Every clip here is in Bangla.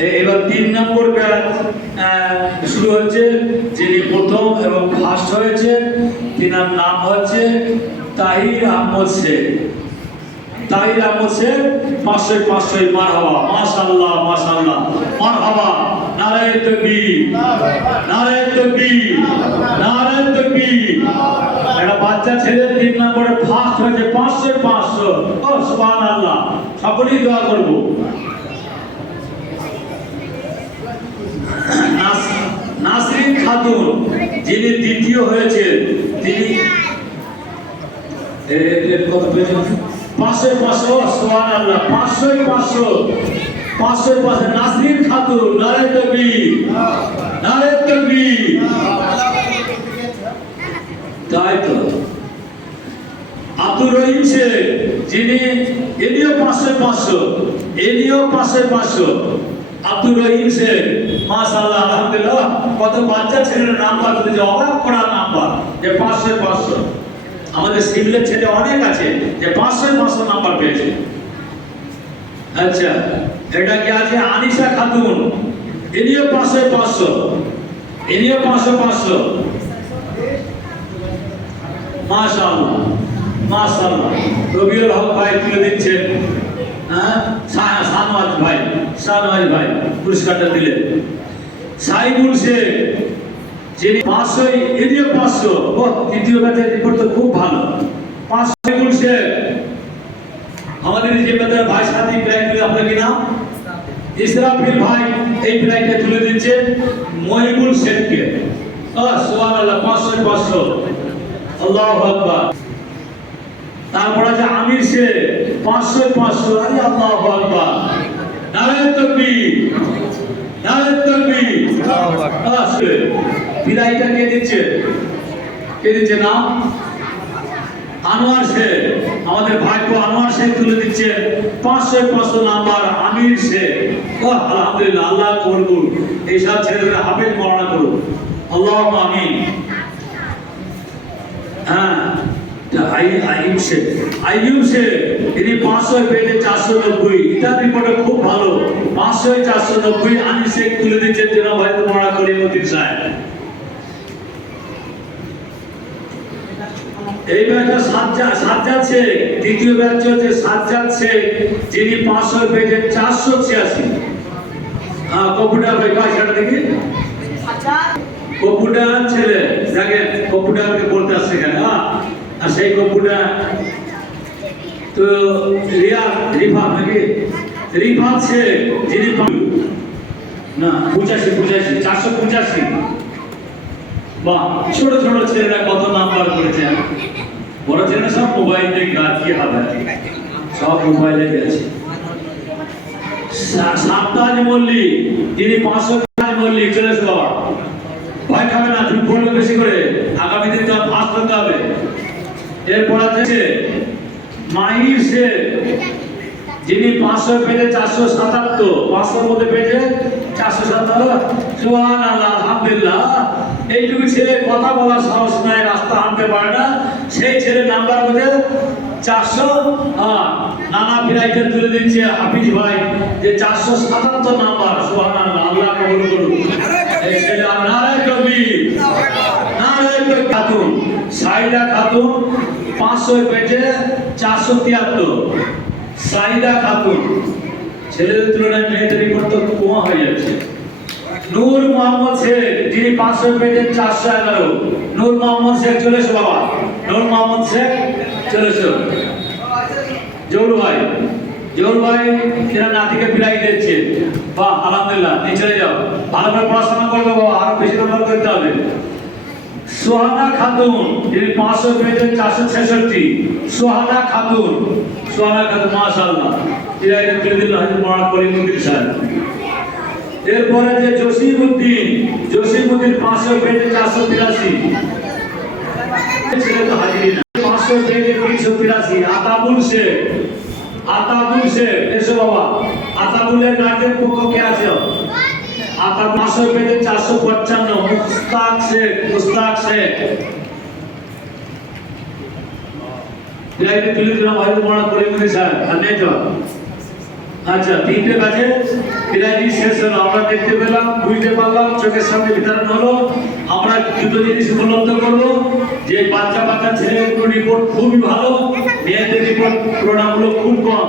এবার 3 নম্বর ব্যাচ শুরু হচ্ছে। যিনি প্রথম এবং ফার্স্ট হয়েছে তিনার নাম হচ্ছে তাহির আহমদ শেখ। তাহির আহমদ শেখ 500 মারহাবা, মাশাআল্লাহ মাশাআল্লাহ, মারহাবা, নারায়ে তাকবীর, নারায়ে তাকবীর, নারায়ে তাকবীর। একটা বাচ্চা ছেলে 3 নম্বরে ফার্স্ট হয়েছে 500। ও সুবহানাল্লাহ, সকলেই দোয়া করব। নাসরিন খাতুন যিনি দ্বিতীয় হয়েছে, তিনি কত পেয়েছেন? 500 সুবহানাল্লাহ, 500 নাসরিন খাতুন, নারায়ে তাকবীর, নারায়ে তাকবীর। তাই তো আব্দুর রহিম শেখ যিনি এনিও 500, এনিও 500। আব্দুর রহিম শেখ মাশাআল্লাহ, আলহামদুলিল্লাহ। কত বাচ্চা ছেলের নাম্বার দিতে, অবাক করার নাম্বার যে 500। আমাদের সিভিলের ছেলে অনেক আছে যে 500 নাম্বার পেয়েছে। আচ্ছা, এটা কি আছে? আনিশা খাতুন, এনিও 500, এনিও 500। মাশাআল্লাহ মাশাআল্লাহ। রবিউল হক ভাই তুলে দিচ্ছেন। হ্যাঁ, শাহনওয়াজ ভাই পুরস্কারটা দিলেন। সাইবুল শেখ যিনি 500, এনিও 500। ও, তৃতীয় ব্যাচের রিপোর্ট তো খুব ভালো। 500 সাইবুল শেখ। আমাদের যে বেতার ভাই সাথী প্রাইজ দিলে আপনার কি নাম? ইসরাফিল ভাই এই প্রাইজটা তুলে দিচ্ছেন মহিবুল শেখকে। সুবহানাল্লাহ, 500। আল্লাহু আকবার। তারপর আছে আমির শেখ 500। আরে আল্লাহু আকবার, নারায়ে তাকবীর, নারায়ে তাকবীর। বিদায়টা কে দিচ্ছে? কে দিচ্ছে নাম? আনোয়ার শেখ। আমাদের ভাইপো আনোয়ার শেখ তুলে দিচ্ছে 500 নাম্বার আমির শেখ। আলহামদুলিল্লাহ, আল্লাহ কবুল করুন। এইসব ছেলেদের হাফেজ বর্ণনা করুন, আল্লাহুম্মা আমিন। হ্যাঁ, আইয়ুব শেখ তিনি 500 পেয়েছে 490। এটা রিপোর্টে খুব ভালো। 500 490 আনিস শেখ তুলে দিচ্ছেন জনাব ভাই তোমরা করিমউদ্দিন সাহেব। এই ব্যাচটা সাজ্জাদ শেখ, দ্বিতীয় ব্যাচ হচ্ছে সাজ্জাদ শেখ যিনি 500 পেয়েছে 486। হ্যাঁ, কম্পিউটার ভাই কাজটা দেখি। কম্পিউটার ছেলে দেখেন, কম্পিউটারকে বলতে আসছে কেন? আর সেই কম্পিউটার তো রিফাত নাকি? রিফাত শেখ যিনি না 485। বাহ, ছোট ছেলেরা কত নাম্বার করেছে। বড় ছেলেরা সব মোবাইল দিয়ে গাছিয়ে হাতে, সব মোবাইলে গেছে। সাবতাজ মল্লিক যিনি 500 মল্লিক চলে এসো বাবা, ভয় খাবে না, তুমি পড়বে বেশি করে, আগামী দিন তো ফার্স্ট হতে হবে। এরপর আছে মাহির শেখ যিনি 500 পেয়েছে 477। 500 মধ্যে পেয়েছে 477। সুবহানাল্লাহ, আলহামদুলিল্লাহ। এইটুকু ছেলে কথা বলার সাহস নাই, রাস্তা হাঁটতে পারে না, সেই ছেলে নাম্বার মধ্যে 400। নানা প্রাইজে তুলে দিচ্ছে হাফিজ ভাই যে 477 নাম্বার। সুবহানাল্লাহ, আল্লাহ কবুল করুন। এই ছেলে নারায়ে তাকবীর, নারায়ে তাকবীর। খাতুন সাইদা খাতুন 500 পেয়েছে 473। সাইদা খাতুন, ছেলেদের তুলনায় মেয়েদের রিপোর্ট তো কম হয়ে যাচ্ছে। নূর মোহাম্মদ শেখ যিনি 500 পেয়েছেন 411। নূর মোহাম্মদ শেখ চলে এসো বাবা, নূর মোহাম্মদ শেখ চলে এসো। জহুর ভাই এরা নাতিকে প্রাইজ দিচ্ছে। বাহ, আলহামদুলিল্লাহ। নিয়ে চলে যাও, ভালো করে পড়াশোনা করবে বাবা, আরো বেশি নম্বর করতে হবে। সোহানা খাতুন যিনি 500 পেয়েছেন 466। সোহানা খাতুন মাশাআল্লাহ, প্রাইজ তুলে দিল হাজী মাওলানা করিমউদ্দিন সাহেব। এরপরে যে জসিমউদ্দিন 500 পেয়েছে 482। ছেলে তো হাজির না, 500 পেয়েছে 382। আতাবুল শেখ এসো বাবা। আতাবুলের গার্জেন পক্ষ কে আছে? আতা 500 পেয়েছে 455। মুস্তাক শেখ প্রাইজ তুলে দিলাম হাজী মাওলানা করিমউদ্দিন সাহেব। আর নেই তো? আচ্ছা, তিনটে কাছে প্রাইজ শেষ হলো, আমরা দেখতে পেলাম, বুঝতে পারলাম, চোখের সামনে বিতরণ হলো। আমরা দুটো জিনিস উপলব্ধ করবো যে বাচ্চা ছেলেগুলোর রিপোর্ট খুবই ভালো, মেয়েদের রিপোর্ট তুলনামূলক খুব কম,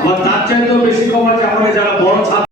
আবার তার চাইতেও বেশি কম আছে আমাদের যারা বড় ছাত্র